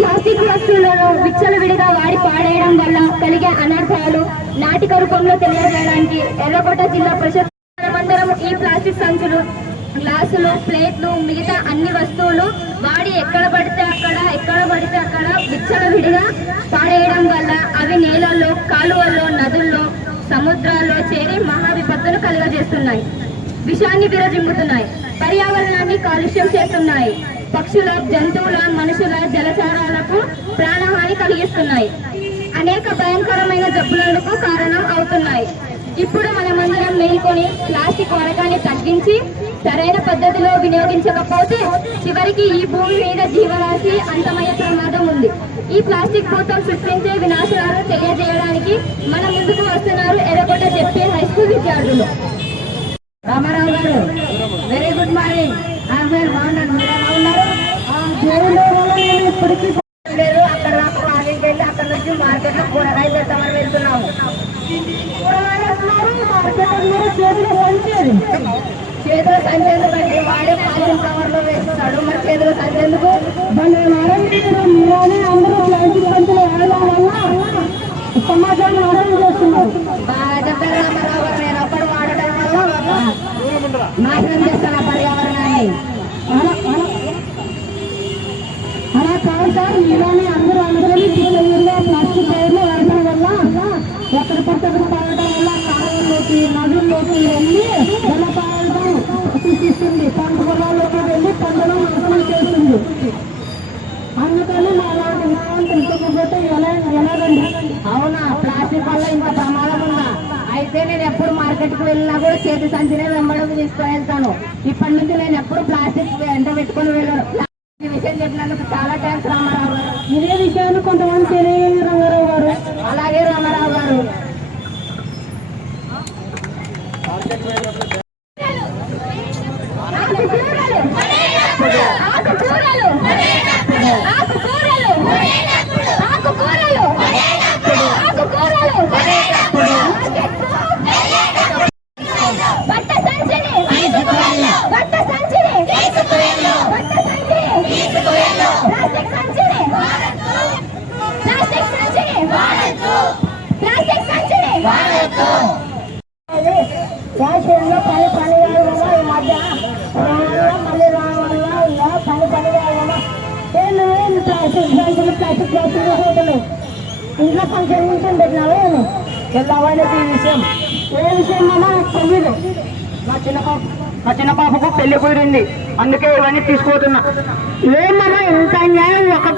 Plastic వస్తువులను విచ్చలవిడిగా వాడి పాడేయడం వల్ల కలిగే అనర్థాలు నాటిక రూపంలో తెలియజేయడానికి ఎర్రకోట జిల్లా పరిషత్ మనమందరం ఈ ప్లాస్టిక్ సంచులు గ్లాసులు ప్లేట్లు మిగతా అన్ని వస్తువులు వాడి ఎక్కడ పడితే అక్కడ ఎక్కడ పడితే అక్కడ విచ్చలవిడిగా పాడేయడం వల్ల అవి నేలల్లో కాలువల్లో నదుల్లో సముద్రాల్లో చేరి మహా విపత్తులు కలుగజేస్తున్నాయి. విషాన్ని విరజిమ్ముతున్నాయి. పర్యావరణాన్ని కాలుష్యం చేస్తున్నాయి. పక్షుల జంతువుల మనుషుల జలచారాలకు ప్రాణహాని కలిగిస్తున్నాయి. అనేక భయంకరమైన జబ్బులకు కారణం అవుతున్నాయి. ఇప్పుడు మనమందరం మేల్కొని ప్లాస్టిక్ వాడకాన్ని తగ్గించి సరైన పద్ధతిలో వినియోగించకపోతే చివరికి ఈ భూమి మీద జీవరాశి అంతమయ్యే ప్రమాదం ఉంది. ఈ ప్లాస్టిక్ భూతం సృష్టించే వినాశనాలను తెలియజేయడానికి మన ముందుకు వస్తున్నారు ఎర్రగొండ చెప్పే హై స్కూల్ విద్యార్థులు. రామారావు గారు వెరీ గుడ్ మార్నింగ్ మీరు బాగున్నారు? మీరు ఎలా ఉన్నారు? ఇప్పటికీ లేదు అక్కడ దాకా కాలేజీకి వెళ్ళి అక్కడ నుంచి మార్కెట్లో కూరగాయలు తెస్తామని వెళ్తున్నాము. చేతుల సంచేందు బట్టి వాడే పాలిన కవర్లో వేస్తున్నాడు. మరి చేతుల సంచేందుకు? సమాజాన్ని అర్థం చేస్తున్నారు. బాగా చెప్తారు రామారావు నేను అప్పుడు వాడటం వల్ల నాశనం కాదు అందరూ అందరూ పిల్లలు ప్లాస్టిక్ టైర్లు వాడటం వల్ల ఎక్కడ పడితే అక్కడ వల్ల కాలంలోకి నదుల్లోకి వెళ్ళి ఎలా పారడం సృష్టిస్తుంది పంట పొలాల్లోకి వెళ్ళి పంటను నాశనం చేస్తుంది అందుకని మా లాంటి మావంతులు ఎలా ఎలాగండి అవునా? ప్లాస్టిక్ వల్ల ఇంత ప్రమాదం ఉందా? అయితే నేను ఎప్పుడు మార్కెట్కి వెళ్ళినా కూడా చేతి సంచినే వెంబడం తీసుకొని వెళ్తాను ఇప్పటి నుంచి నేను ఎప్పుడు ప్లాస్టిక్ వెంట పెట్టుకొని వెళ్ళను. విషయం చెప్పినందుకు చాలా థ్యాంక్స్ రామారావు గారు ఇదే విషయాన్ని కొంతమంది తెలియదు రంగారావు గారు అలాగే రామారావు గారు ఆకుకూరలు ఆకుకూరలు ఆకుకూరలు ఆకుకూరలు బట్ట సంచిని బట్ట సంచిని బట్ట సంచిని ప్లాస్టిక్ సంచిని ప్లాస్టిక్ సంచిని ప్లాస్టిక్ సంచిని రాష్ట్రంలో పని పని వల్ల ఈ మధ్య రావాలా మళ్ళీ రావాలా ఇలా పని పని కావాలా నేను ఏంది ప్లాస్టిక్ సంచులు హోటలు ఇంట్లో ఫంక్షన్ ఫంక్షన్ పెట్టినావా నేను వెళ్ళావని ఈ విషయం. ఏ విషయం అన్నా తెలియదు మా చిన్న పాప మా చిన్న పాపకు పెళ్ళి కుదిరింది. అందుకే ఇవన్నీ తీసుకుపోతున్నా ఏమన్నా ఇంత అన్యాయం ఒక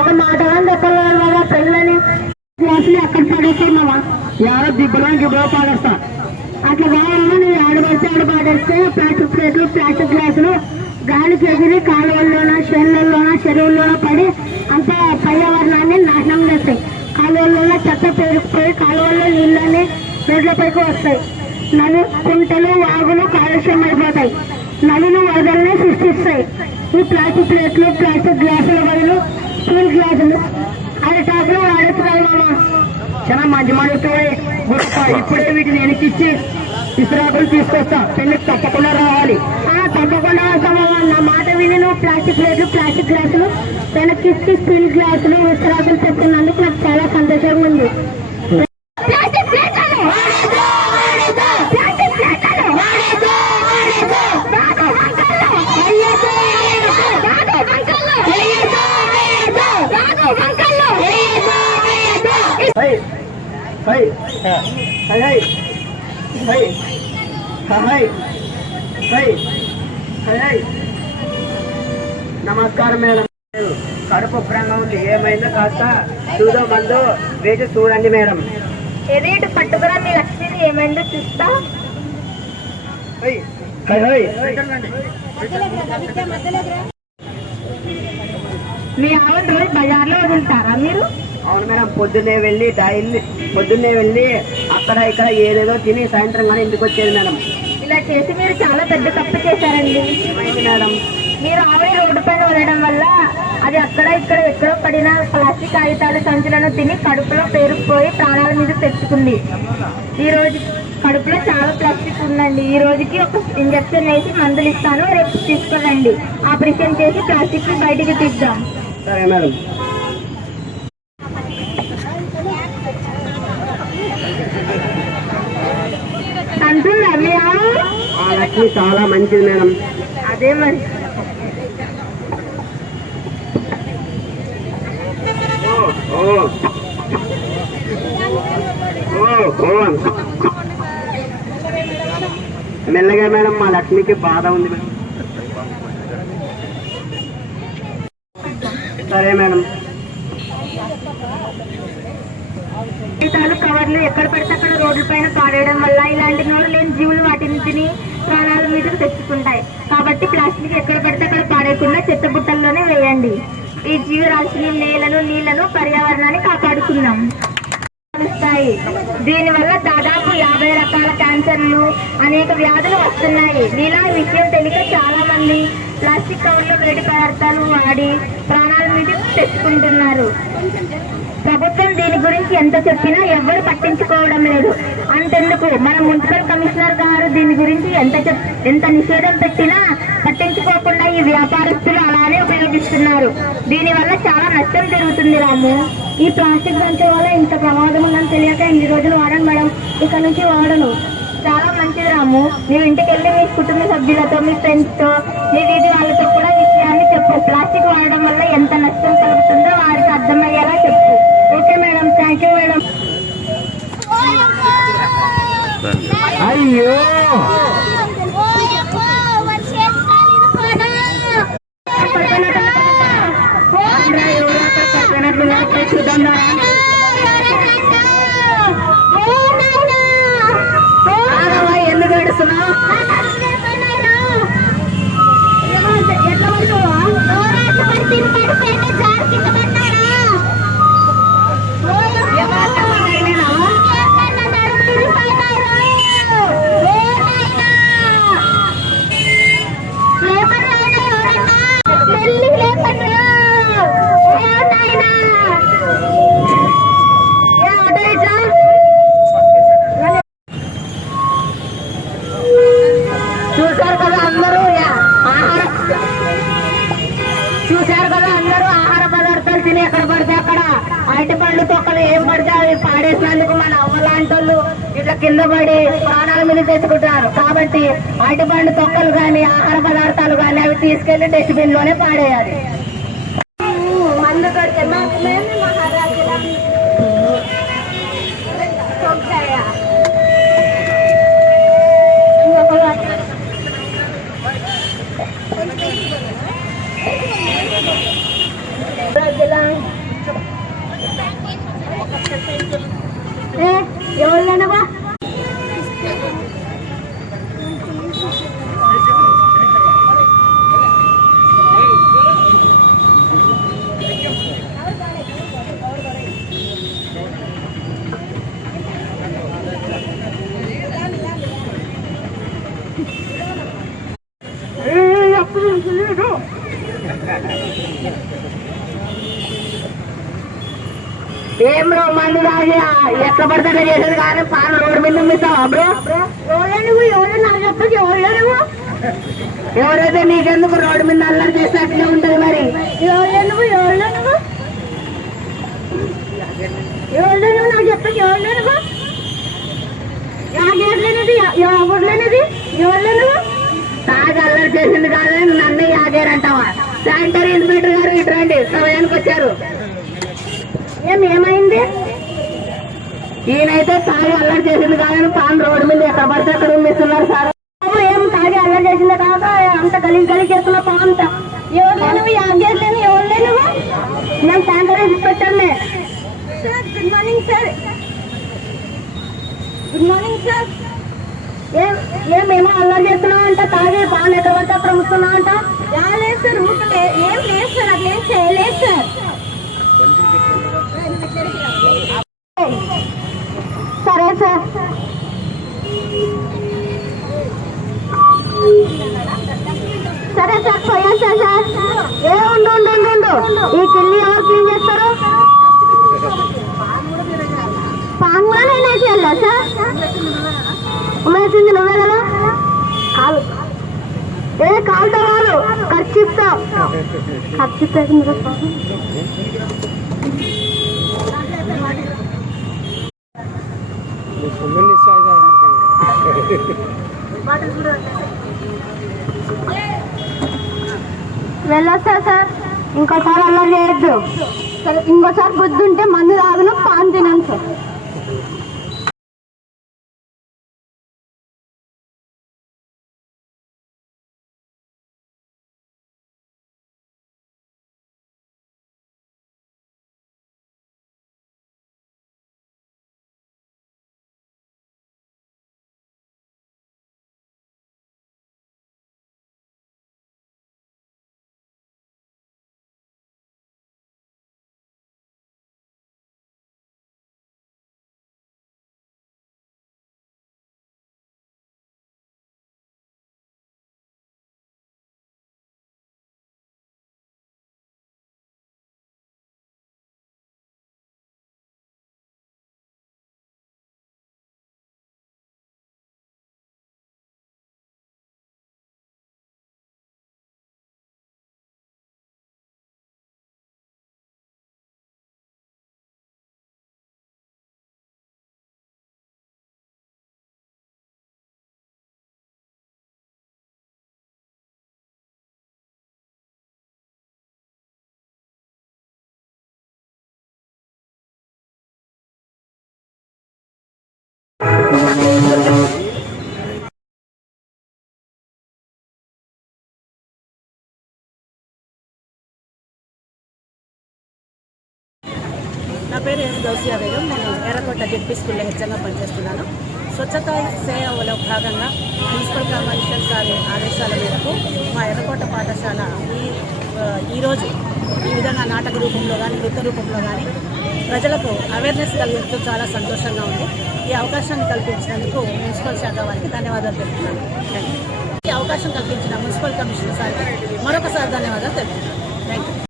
ఒక మాట చెప్పలేదు కదా పెళ్ళని. గ్లాసులు ఎక్కడ పడేస్తున్నావా? యారో దిబ్బలో గిబ్బలో పాడేస్తా. అట్లా కావాలన్నా నువ్వు ఆడబడితే ఆడబడేస్తే ప్లాస్టిక్ ప్లేట్లు ప్లాస్టిక్ గ్లాసులు గాలికి ఎగిరి కాలువల్లోన చేనులలోన చెరువుల్లోన పడి అంతా పర్యావరణాన్ని నాశనం చేస్తాయి. కాలువల్లోన చెత్త పేరుకుపోయి కాలువల్లో నీళ్ళని రోడ్లపైకి వస్తాయి. నది కుంటలు వాగులు కాలుష్యం అయిపోతాయి. నదులు వరదల్ని సృష్టిస్తాయి. ఈ ప్లాస్టిక్ ప్లేట్లు ప్లాస్టిక్ గ్లాసుల బదులు స్టీల్ గ్లాసులు అరటాకులు కదా మామ. చాలా మంచి మనతో గొప్ప ఇప్పుడే వీటిని వెనకిచ్చి ఇసురాకులు తీసుకొస్తా. పెళ్ళికి తప్పకుండా రావాలి. ఆ, తప్పకుండా వస్తామా నా మాట విని నువ్వు ప్లాస్టిక్ ప్లేట్లు ప్లాస్టిక్ గ్లాసులు వెనక్కి స్టీల్ గ్లాసులు విస్తరాకులు చెప్తున్నందుకు నాకు చాలా సంతోషంగా ఉంది. కాస్త చూదో మందు వేసి చూడండి మేడం. ఎరీటు పట్టుకురా మీ లక్ష్మిని ఏమైందో చూస్తా. మీ ఆవిడ రోజు బజార్లో వదులుతారా మీరు? అవును మేడం పొద్దున్నే వెళ్ళి డైలీ పొద్దున్నే వెళ్ళి అక్కడ ఇక్కడ ఏదేదో తిని సాయంత్రం కానీ ఇంటికి వచ్చేది మేడం. ఇలా చేసి మీరు చాలా పెద్ద తప్పు చేశారండి. మేడం? మీరు ఆమె రోడ్డు పైన వదలడం వల్ల అది అక్కడ ఇక్కడ ఎక్కడో పడిన ప్లాస్టిక్ కాగితాల సంచులను తిని కడుపులో పేరుకుపోయి ప్రాణాల మీద తెచ్చుకుంది. ఈ రోజు కడుపులో చాలా ప్లాస్టిక్ ఉందండి. ఈ రోజుకి ఒక ఇంజక్షన్ వేసి మందులు ఇస్తాను. రేపు తీసుకురండి. ఆపరేషన్ చేసి ప్లాస్టిక్ బయటికి తీద్దాం. సరే మేడం. చాలా మంచిది మేడం. అదే మరి. మెల్లగా మేడం మా లక్ష్మికి బాధ ఉంది మేడం. సరే మేడం. జీతాలు కవర్లు ఎక్కడ పడితే అక్కడ రోడ్ల పైన పాడేయడం వల్ల ఇలాంటి నోరు లేని జీవులు వాటిని తిని ప్రాణాల మీద తెచ్చుకుంటాయి. కాబట్టి ప్లాస్టిక్ ఎక్కడ పడితే అక్కడ పాడేయకుండా చెత్త బుట్టల్లోనే వేయండి. ఈ జీవరాశిని నేలను నీళ్ళను పర్యావరణాన్ని కాపాడుతున్నాం వస్తాయి. దీనివల్ల దాదాపు యాభై రకాల క్యాన్సర్లు అనేక వ్యాధులు వస్తున్నాయి. ఇలా విషయం తెలియక చాలా మంది ప్లాస్టిక్ కవర్లో వేడి పదార్థాలు వాడి ప్రాణాల మీద తెచ్చుకుంటున్నారు. ప్రభుత్వం దీని గురించి ఎంత చెప్పినా ఎవ్వరు పట్టించుకోవడం లేదు. అంతెందుకు? మన మున్సిపల్ కమిషనర్ గారు దీని గురించి ఎంత చెప్- ఎంత నిషేధం పెట్టినా పట్టించుకోకుండా ఈ వ్యాపారస్తులు అలానే ఉపయోగిస్తున్నారు. దీని వల్ల చాలా నష్టం జరుగుతుంది రాము. ఈ ప్లాస్టిక్ సంచి వల్ల ఇంత ప్రమాదం ఉందని తెలియక ఇన్ని రోజులు వాడాను మేడం. ఇక నుంచి వాడను. చాలా మంచిది రాము. నీవు ఇంటికి వెళ్ళి మీ కుటుంబ సభ్యులతో మీ ఫ్రెండ్స్తో మీ వీధి వాళ్ళతో కూడా విషయాన్ని చెప్పు. ప్లాస్టిక్ వాడడం వల్ల ఎంత నష్టం కలుగుతుందో వారికి అర్థమయ్యేలా చెప్పు. Okay madam. Thank you madam. అయ్యో! చూశారు కదా అందరూ ఆహార పదార్థాలు తిని ఎక్కడ పడితే అక్కడ. అరటి పండ్లు తొక్కలు ఏం పడితే అవి పాడేసినందుకు మన అవ్వలాంటి వాళ్ళు ఇట్లా కింద పడి ప్రాణాల మీద తెచ్చుకుంటారు కాబట్టి అరటి పండు తొక్కలు కానీ ఆహార పదార్థాలు కానీ అవి తీసుకెళ్ళి డస్ట్బిన్లోనే పాడేయాలి మందు కొడితే మేము మహారాజుల ఎవరినవా ఏం బ్రో మందు తాగి ఎట్లా పడితే చేసేది కానీ పాన రోడ్డు మీద మిస్తావా బ్రో? ఎవరైతే నీకెందుకు రోడ్డు మీద అల్లరి చేస్తే అట్లే ఉంటది మరి? తాగి అల్లరి చేసింది కానీ నన్ను యాగారంటావా శానిటరీ ఇన్స్పెక్టర్ గారు ఇటు రండి సమయానికి వచ్చారు. ఏమైంది? ఈయనైతే తాగి అల్లరి చేసింది కానీ పాన్ రోడ్డు మీద ఎక్కడ పడితే అక్కడ ఉమ్మిస్తున్నారు సార్. ఏం తాగి అల్లరి చేసింది కాక అంత గలీజ్ గలీజ్ చేస్తున్నా పాంత ఎవరు నువ్వు యాగేర్లేను ఎవరు నువ్వు? నేను sanitary ఇన్స్పెక్టర్నే sir good morning sir good morning sir ఏం ఏమేమో అల్లరి చేస్తున్నావు అంట తాగి పాన్ ఎక్కడ పడితే అక్కడ అమ్ముతున్నావు అంట లేదు సార్ ఏం లేదు సార్ అట్లా ఏం చేయలేదు సార్ సరే సార్ సరే సార్ పోయేసా సార్ ఏ ఉండు ఉండు ఉండు ఈ కిల్లి ఎవరు క్లీన్ చేస్తారు? పాన్ కూడా నేనే చేయాలా సార్ ఉమేసింది నువ్వే కదా? కాలు. ఏ కాలుతో కాదు ఖర్చు ఖర్చుతో వెళ్ళొస్తా సార్. ఇంకోసారి అలా చేయొద్దు. సరే ఇంకోసారి బుద్ధి ఉంటే మందు తాగును పాన్ తినను సార్. పేరు ఎస్ గౌసియా బేగం. నేను ఎర్రకోట జెడ్పీ స్కూల్లో హెచ్చంగా పనిచేస్తున్నాను. స్వచ్ఛత సేవలో భాగంగా మున్సిపల్ కమిషనర్ గారి ఆదేశాల మేరకు మా ఎర్రకోట పాఠశాల ఈ ఈరోజు ఈ విధంగా నాటక రూపంలో కానీ నృత్య రూపంలో కానీ ప్రజలకు అవేర్నెస్ కలిగిస్తూ చాలా సంతోషంగా ఉంది. ఈ అవకాశాన్ని కల్పించినందుకు మున్సిపల్ శాఖ వారికి ధన్యవాదాలు తెలుపుతున్నాను. ఈ అవకాశం కల్పించిన మున్సిపల్ కమిషనర్ సార్కి మరొకసారి ధన్యవాదాలు తెలుపుతున్నాను. Thank you